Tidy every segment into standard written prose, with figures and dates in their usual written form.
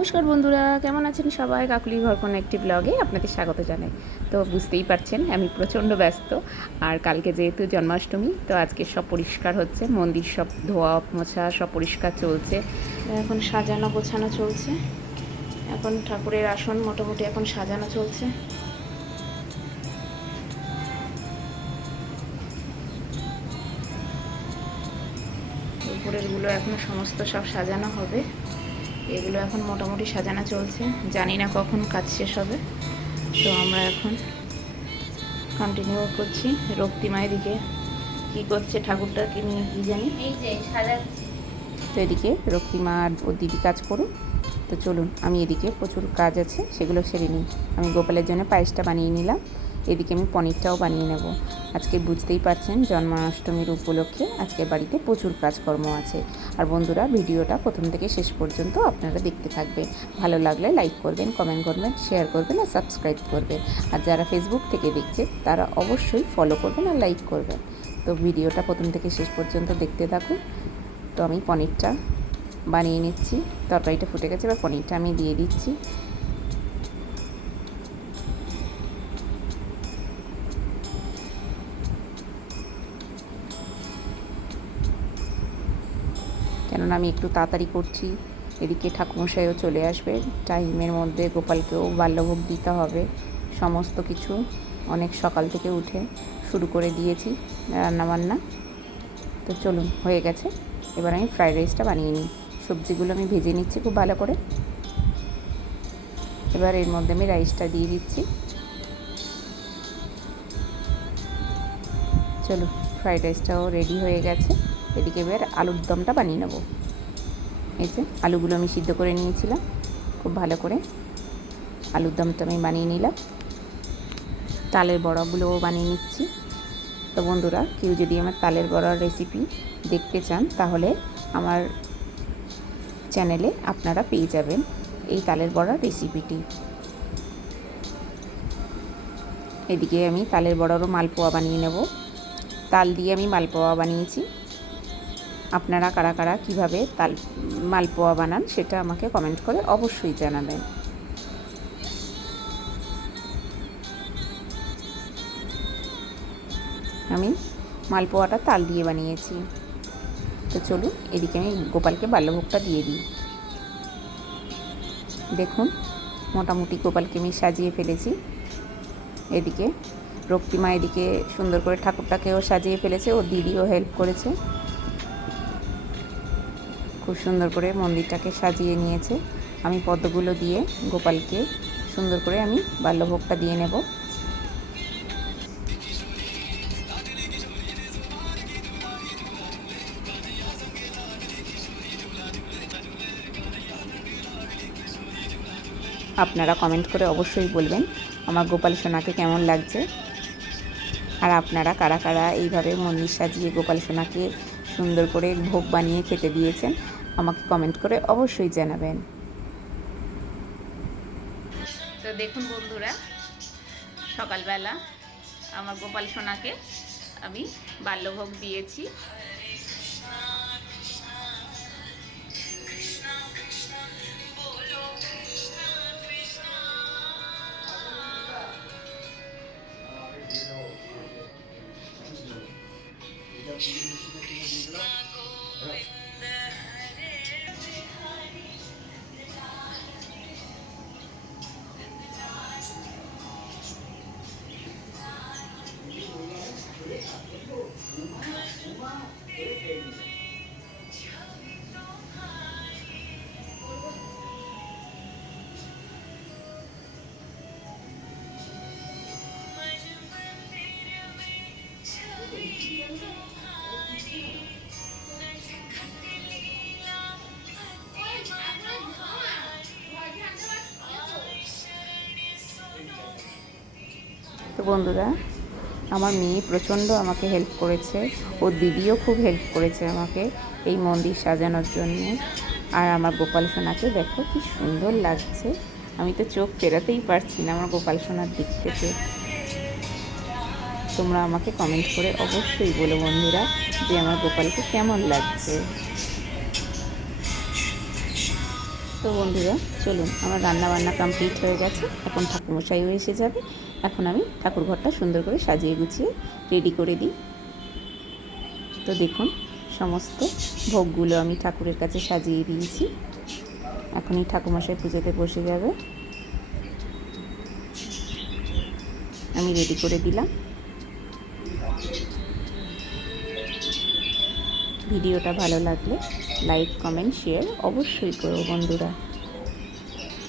নমস্কার বন্ধুরা, কেমন আছেন সবাই? কাকুলির ঘর কোনো একটি ব্লগে আপনাদের স্বাগত জানাই। তো বুঝতেই পারছেন আমি প্রচণ্ড ব্যস্ত। আর কালকে যেহেতু জন্মাষ্টমী, তো আজকে সব পরিষ্কার হচ্ছে, মন্দির সব ধোয়া মোছা সব পরিষ্কার চলছে। এখন সাজানো গোছানো চলছে। এখন ঠাকুরের আসন মোটামুটি এখন সাজানো চলছে। উপরেরগুলো এখনও সমস্ত সব সাজানো হবে। এগুলো এখন মোটামুটি সাজানো চলছে, জানি না কখন কাজ শেষ হবে। তো আমরা এখন কন্টিনিউ করছি। রক্তিমা এদিকে কী করছে, ঠাকুরটাকে নিয়ে কী জানি, এই যে সাজাচ্ছি। তো এদিকে রক্তিমা আর ওর দিদি কাজ করুক। তো চলুন, আমি এদিকে প্রচুর কাজ আছে, সেগুলো সেরে নিই। আমি গোপালের জন্য পায়েসটা বানিয়ে নিলাম, এদিকে আমি পনিরটাও বানিয়ে নেব। আজকে বুঝতেই পারছেন জন্মাষ্টমীর উপলক্ষে আজকে বাড়িতে প্রচুর কাজকর্ম আছে। আর বন্ধুরা, ভিডিওটা প্রথম থেকে শেষ পর্যন্ত আপনারা দেখতে থাকবে। ভালো লাগলে লাইক করবেন, কমেন্ট করবেন, শেয়ার করবেন আর সাবস্ক্রাইব করবেন। আর যারা ফেসবুক থেকে দেখছে তারা অবশ্যই ফলো করবেন আর লাইক করবেন। তো ভিডিওটা প্রথম থেকে শেষ পর্যন্ত দেখতে থাকুন। তো আমি পনিরটা বানিয়ে নিচ্ছি। তরকারিটা ফুটে গেছে, এবার পনিরটা আমি দিয়ে দিচ্ছি। কেননা আমি একটু তাড়াতাড়ি করছি, এদিকে ঠাকুমশাইও চলে আসবে টাইমের মধ্যে, গোপালকেও বাল্যভোগ দিতে হবে। সমস্ত কিছু অনেক সকাল থেকে উঠে শুরু করে দিয়েছি রান্নাবান্না। তো চলুন, হয়ে গেছে। এবার আমি ফ্রাইড রাইসটা বানিয়ে নিই। সবজিগুলো আমি ভেজে নিচ্ছি খুব ভালো করে। এবার এর মধ্যে আমি রাইসটা দিয়ে দিচ্ছি। চলুন, ফ্রাইড রাইসটাও রেডি হয়ে গেছে। এদিকে এবার আলুর দমটা বানিয়ে নেব। এই যে আলুগুলো আমি সিদ্ধ করে নিয়েছিলাম খুব ভালো করে। আলুর দমটা আমি বানিয়ে নিলাম। তালের বড়াগুলোও বানিয়ে নিচ্ছি। তো বন্ধুরা, কেউ যদি আমার তালের বড়ার রেসিপি দেখতে চান তাহলে আমার চ্যানেলে আপনারা পেয়ে যাবেন এই তালের বড়ার রেসিপিটি। এদিকে আমি তালের বড়ারও মালপোয়া বানিয়ে নেব। তাল দিয়ে আমি মালপোয়া বানিয়েছি। আপনারা কারা কারা কীভাবে তাল মালপোয়া বানান সেটা আমাকে কমেন্ট করে অবশ্যই জানাবেন। আমি মালপোয়াটা তাল দিয়ে বানিয়েছি। তো চলুন, এদিকে আমি গোপালকে বাল্যভোগটা দিয়ে দিই। দেখুন, মোটামুটি গোপালকে আমি সাজিয়ে ফেলেছি। এদিকে রক্তিমা এদিকে সুন্দর করে ঠাকুরটাকেও সাজিয়ে ফেলেছে, ওর দিদিও হেল্প করেছে। খুব সুন্দর করে মন্দিরটাকে সাজিয়ে নিয়েছে। আমি পদ্মগুলো দিয়ে গোপালকে সুন্দর করে আমি বাল্যভোগটা দিয়ে নেব। আপনারা কমেন্ট করে অবশ্যই বলবেন আমার গোপাল সোনাকে কেমন লাগছে। আর আপনারা কারা কারা এইভাবে মন্দির সাজিয়ে গোপাল সোনাকে সুন্দর করে ভোগ বানিয়ে খেতে দিয়েছেন আমাকে কমেন্ট করে অবশ্যই জানাবেন। তো দেখুন বন্ধুরা, সকালবেলা আমার গোপাল সোনাকে আমি বাল্যভোগ দিয়েছি। তো বন্ধুরা, আমার মেয়ে প্রচণ্ড আমাকে হেল্প করেছে, ওর দিদিও খুব হেল্প করেছে আমাকে এই মন্দির সাজানোর জন্য। আর আমার গোপাল সোনাকে দেখো কি সুন্দর লাগছে, আমি তো চোখ ফেরাতেই পারছি না আমার গোপাল সোনার দিক থেকে। তোমরা আমাকে কমেন্ট করে অবশ্যই বলো বন্ধুরা যে আমার গোপালকে কেমন লাগছে। তো বন্ধুরা চলুন, আমার রান্না বান্না কমপ্লিট হয়ে গেছে। এখন ঠাকুরমশাইও এসে যাবে। এখন আমি ঠাকুর ঘরটা সুন্দর করে সাজিয়ে গুছিয়ে রেডি করে দিই। তো দেখুন, সমস্ত ভোগগুলো আমি ঠাকুরের কাছে সাজিয়ে দিয়েছি। এখনই ঠাকুরমশাই পুজোতে বসে যাবে। আমি রেডি করে দিলাম। ভিডিওটা ভালো লাগলে লাইক, কমেন্ট, শেয়ার অবশ্যই করো বন্ধুরা।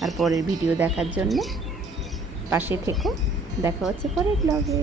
আর পরের ভিডিও দেখার জন্য পাশে থেকো। দেখা হচ্ছে পরের ব্লগে।